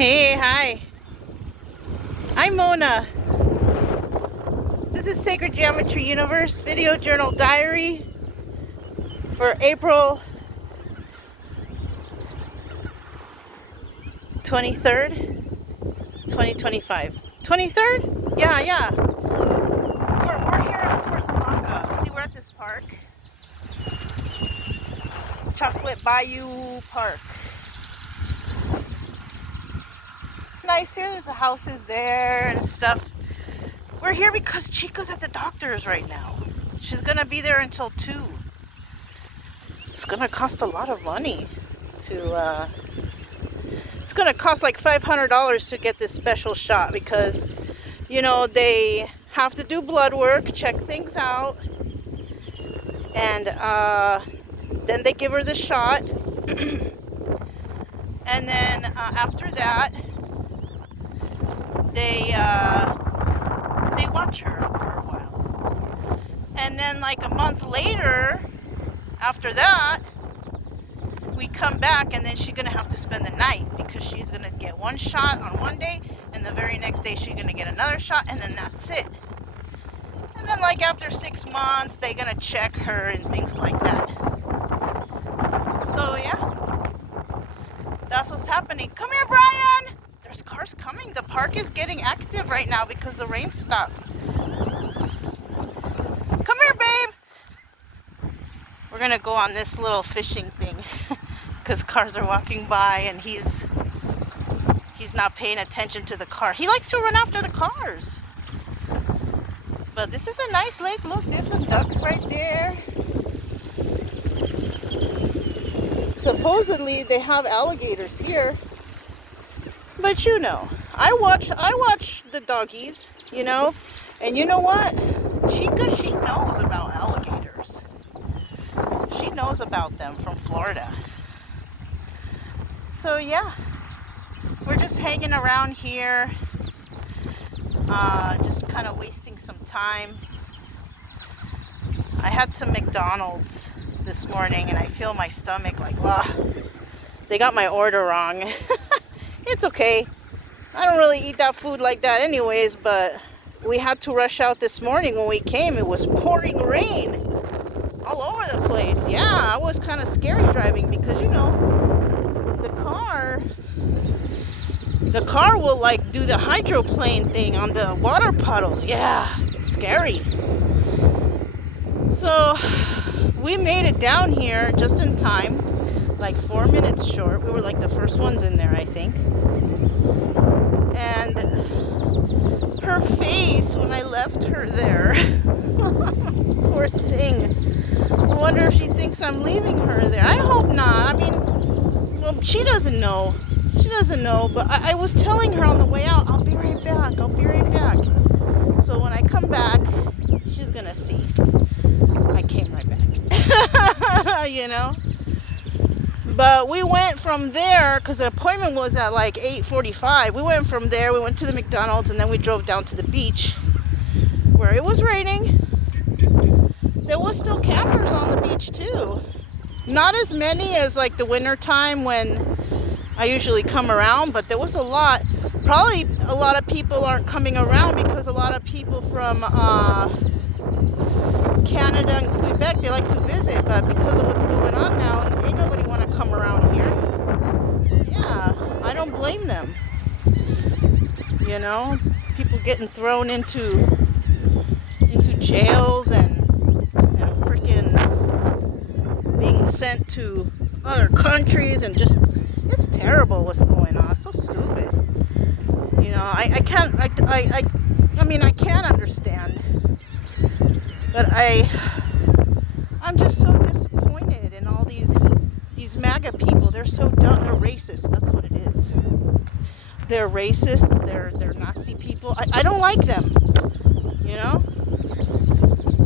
Hey, hi. I'm Mona. This is Sacred Geometry Universe Video Journal Diary for April 23rd, 2025. 23rd? Yeah. We're here in Fort Monika. See, we're at this park. Chocolate Bayou Park. It's nice here. There's the houses there and stuff. We're here because Chica's at the doctor's right now. She's gonna be there until 2. It's gonna cost a lot of money to, it's gonna cost like $500 to get this special shot because, you know, they have to do blood work, check things out, and then they give her the shot. And then after that, they watch her for a while. And then like a month later, after that, we come back and then she's gonna have to spend the night because she's gonna get one shot on one day and the very next day she's gonna get another shot and then that's it. And then like after 6 months, they're gonna check her and things like that. So yeah, that's what's happening. Come here, Brian! There's cars coming. The park is getting active right now because the rain stopped. Come here, babe! We're gonna go on this little fishing thing because cars are walking by and he's not paying attention to the car. He likes to run after the cars. But this is a nice lake. Look, there's the ducks right there. Supposedly they have alligators here. But you know, I watch the doggies, you know, and you know what? Chica, she knows about alligators. She knows about them from Florida. So yeah, we're just hanging around here, just kind of wasting some time. I had some McDonald's this morning and I feel my stomach like, wow, they got my order wrong. It's okay. I don't really eat that food like that anyways, but we had to rush out this morning when we came. It was pouring rain all over the place. Yeah, it was kind of scary driving because, you know, the car will like do the hydroplane thing on the water puddles. Yeah, scary. So we made it down here just in time. Like 4 minutes short. We were like the first ones in there, I think. And her face when I left her there. Poor thing. I wonder if she thinks I'm leaving her there. I hope not. I mean, well, she doesn't know. She doesn't know. But I was telling her on the way out, I'll be right back. I'll be right back. So when I come back, she's going to see. I came right back. You know? But we went from there, because the appointment was at like 8:45. We went from there, we went to the McDonald's, and then we drove down to the beach, where it was raining. There was still campers on the beach too. Not as many as like the winter time when I usually come around, but there was a lot. Probably a lot of people aren't coming around because a lot of people from Canada and Quebec, they like to visit, but because of what's going on now, ain't nobody want to come around here. Yeah, I don't blame them. You know, people getting thrown into jails and freaking being sent to other countries and just, it's terrible what's going on. It's so stupid. You know, I can't, I mean, I can understand. But I'm just so disappointed in all these MAGA people. They're so dumb. They're racist. That's what it is. They're racist. They're Nazi people. I don't like them. You know?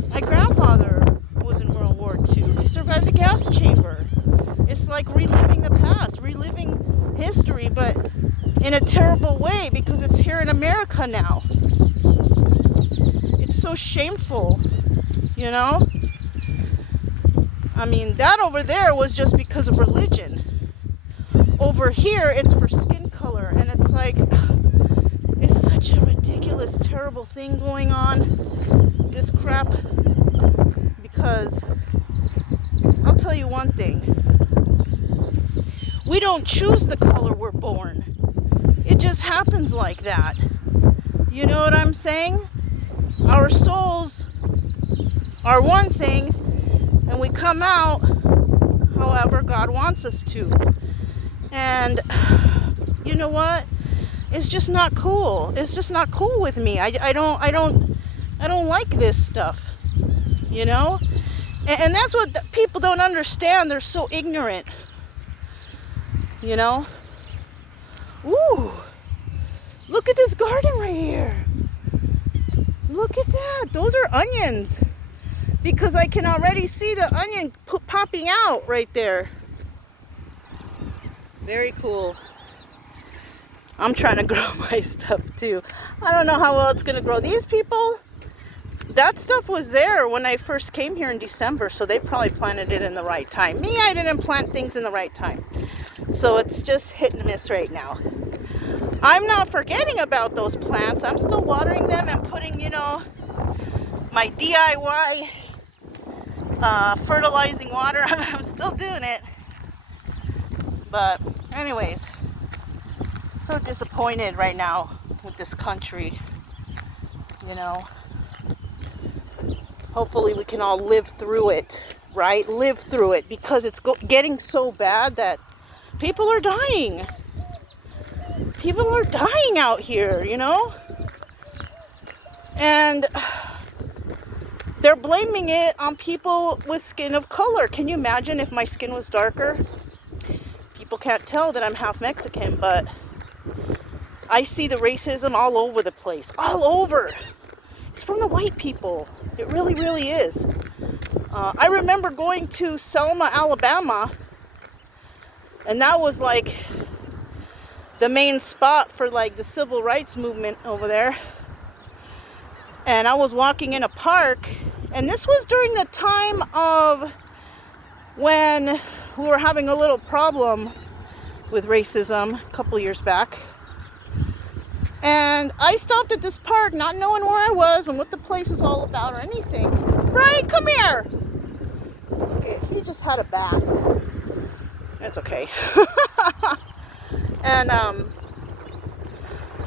My grandfather was in World War II. He survived the gas chamber. It's like reliving the past, reliving history, but in a terrible way because it's here in America now. It's so shameful. You know? I mean, that over there was just because of religion. over here it's for skin color, and it's like, it's such a ridiculous, terrible thing going on, this crap, because I'll tell you one thing, we don't choose the color we're born. It just happens like that. You know what I'm saying? Our souls are one thing, and we come out however God wants us to. And you know what? It's just not cool. It's just not cool with me. I don't like this stuff. You know? And that's what people don't understand. They're so ignorant. You know? Ooh. Look at this garden right here. Look at that. Those are onions. Because I can already see the onion popping out right there. Very cool. I'm trying to grow my stuff too. I don't know how well it's going to grow. These people, that stuff was there when I first came here in December, so they probably planted it in the right time. Me, I didn't plant things in the right time. So it's just hit and miss right now. I'm not forgetting about those plants. I'm still watering them and putting, you know, my DIY fertilizing water. I'm still doing it. But anyways, so disappointed right now with this country, you know. Hopefully we can all live through it, right? Live through it, because it's getting so bad that people are dying. People are dying out here, you know? And they're blaming it on people with skin of color. Can you imagine if my skin was darker? People can't tell that I'm half Mexican, but I see the racism all over the place. All over. It's from the white people. It really, really is. I remember going to Selma, Alabama, and that was like the main spot for like the civil rights movement over there. And I was walking in a park, and this was during the time of when we were having a little problem with racism a couple years back. And I stopped at this park not knowing where I was and what the place was all about or anything. Brian, come here! Okay, he just had a bath. That's okay. And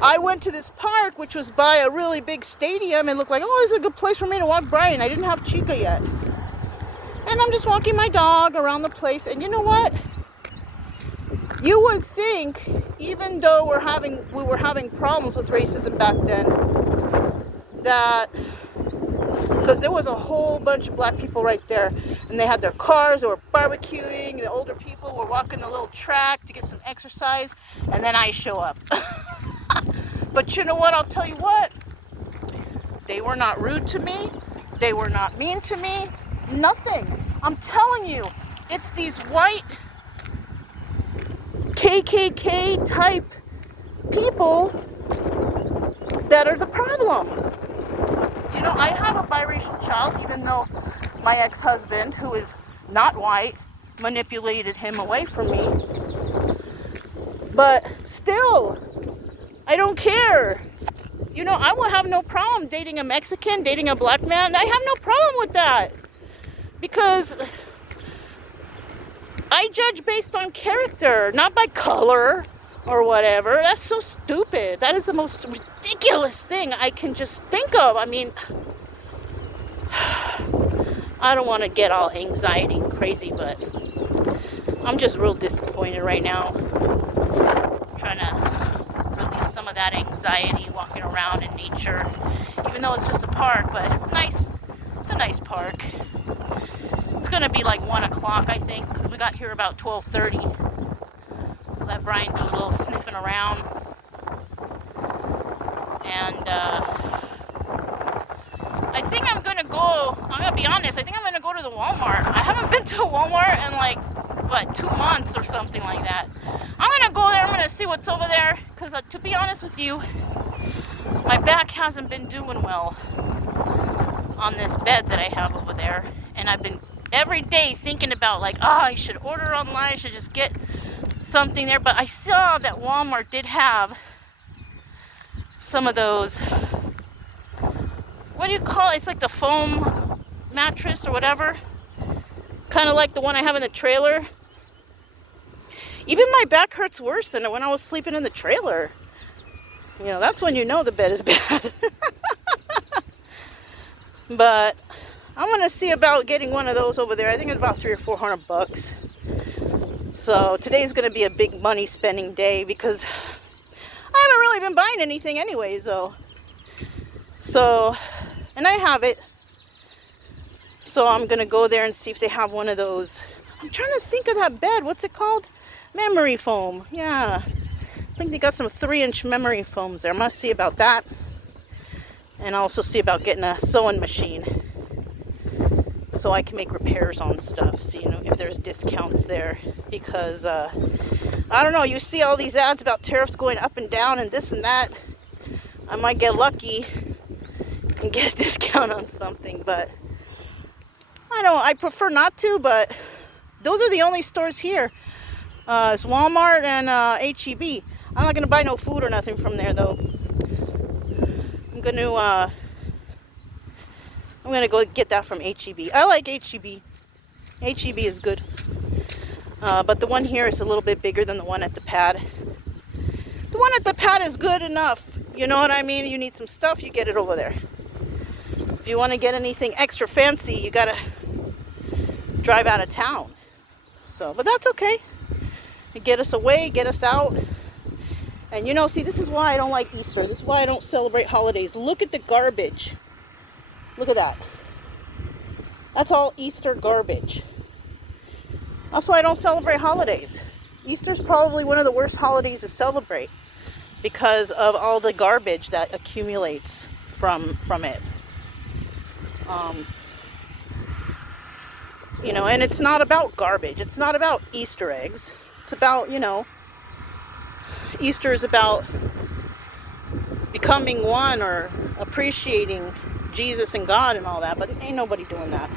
I went to this park, which was by a really big stadium, and looked like, oh, this is a good place for me to walk Brian. I didn't have Chica yet. And I'm just walking my dog around the place, and you know what? You would think, even though we were having problems with racism back then, that, because there was a whole bunch of black people right there, and they had their cars, they were barbecuing, the older people were walking the little track to get some exercise, and then I show up. But you know what? I'll tell you what. They were not rude to me. They were not mean to me. Nothing. I'm telling you, it's these white KKK type people that are the problem. You know, I have a biracial child, even though my ex-husband, who is not white, manipulated him away from me. But still, I don't care. You know, I will have no problem dating a Mexican, dating a black man. I have no problem with that. Because I judge based on character, not by color or whatever. That's so stupid. That is the most ridiculous thing I can just think of. I mean, I don't want to get all anxiety and crazy, but I'm just real disappointed right now. I'm trying to release some of that anxiety walking around in nature, even though it's just a park, but it's nice. It's a nice park. It's going to be like 1 o'clock, I think, because we got here about 12:30. Let Brian do a little sniffing around. And I think I'm going to go, I'm going to be honest, I think I'm going to go to the Walmart. I haven't been to a Walmart in like, 2 months or something like that. I'm going to go there, I'm going to see what's over there, because to be honest with you, my back hasn't been doing well on this bed that I have over there. And I've been every day thinking about like, I should order online, I should just get something there. But I saw that Walmart did have some of those, what do you call it? It's like the foam mattress or whatever. Kind of like the one I have in the trailer. Even my back hurts worse than when I was sleeping in the trailer. You know, that's when you know the bed is bad. But I'm going to see about getting one of those over there. I think it's about $300 or $400. So today's going to be a big money spending day because I haven't really been buying anything anyways, though. So, and I have it. So I'm going to go there and see if they have one of those. I'm trying to think of that bed. What's it called? Memory foam. Yeah. I think they got some 3-inch memory foams there. I must see about that. And I'll also see about getting a sewing machine so I can make repairs on stuff. So, you know, if there's discounts there. Because, I don't know, you see all these ads about tariffs going up and down and this and that. I might get lucky and get a discount on something. But, I prefer not to, but those are the only stores here. It's Walmart and H-E-B. I'm not going to buy no food or nothing from there, though. I'm going to go get that from H-E-B. I like H-E-B. H-E-B is good. But the one here is a little bit bigger than the one at the pad. The one at the pad is good enough. You know what I mean? You need some stuff, you get it over there. If you want to get anything extra fancy, you got to drive out of town. So, but that's okay. Get us away, get us out. And you know, see, this is why I don't like Easter. This is why I don't celebrate holidays. Look at the garbage. Look at that. That's all Easter garbage. That's why I don't celebrate holidays. Easter's probably one of the worst holidays to celebrate because of all the garbage that accumulates from it. You know, and it's not about garbage. It's not about Easter eggs. It's about, you know, Easter is about becoming one or appreciating Jesus and God and all that, but ain't nobody doing that.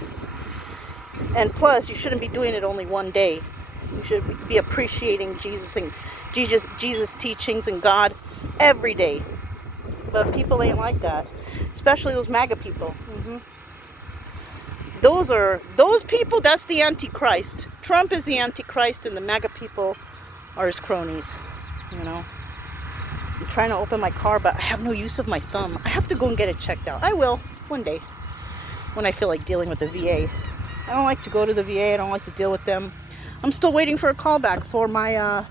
And plus, you shouldn't be doing it only one day. You should be appreciating Jesus and Jesus teachings and God every day. But people ain't like that, especially those MAGA people. Those people, that's the Antichrist. Trump is the Antichrist and the MAGA people are his cronies, you know. I'm trying to open my car, but I have no use of my thumb. I have to go and get it checked out. I will, one day, when I feel like dealing with the VA. I don't like to go to the VA. I don't like to deal with them. I'm still waiting for a call back for my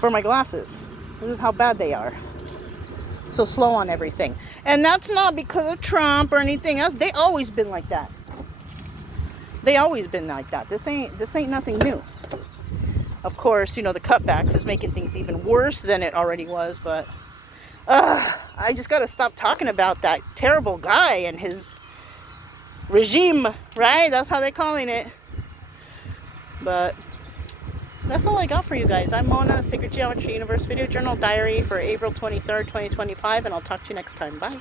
glasses. This is how bad they are. So slow on everything. And that's not because of Trump or anything else. They always been like that. They always been like that. This ain't nothing new. Of course, you know, the cutbacks is making things even worse than it already was, but I just got to stop talking about that terrible guy and his regime, right? That's how they're calling it. But that's all I got for you guys. I'm Mona, Sacred Geometry Universe Video Journal Diary for April 23rd, 2025, and I'll talk to you next time. Bye.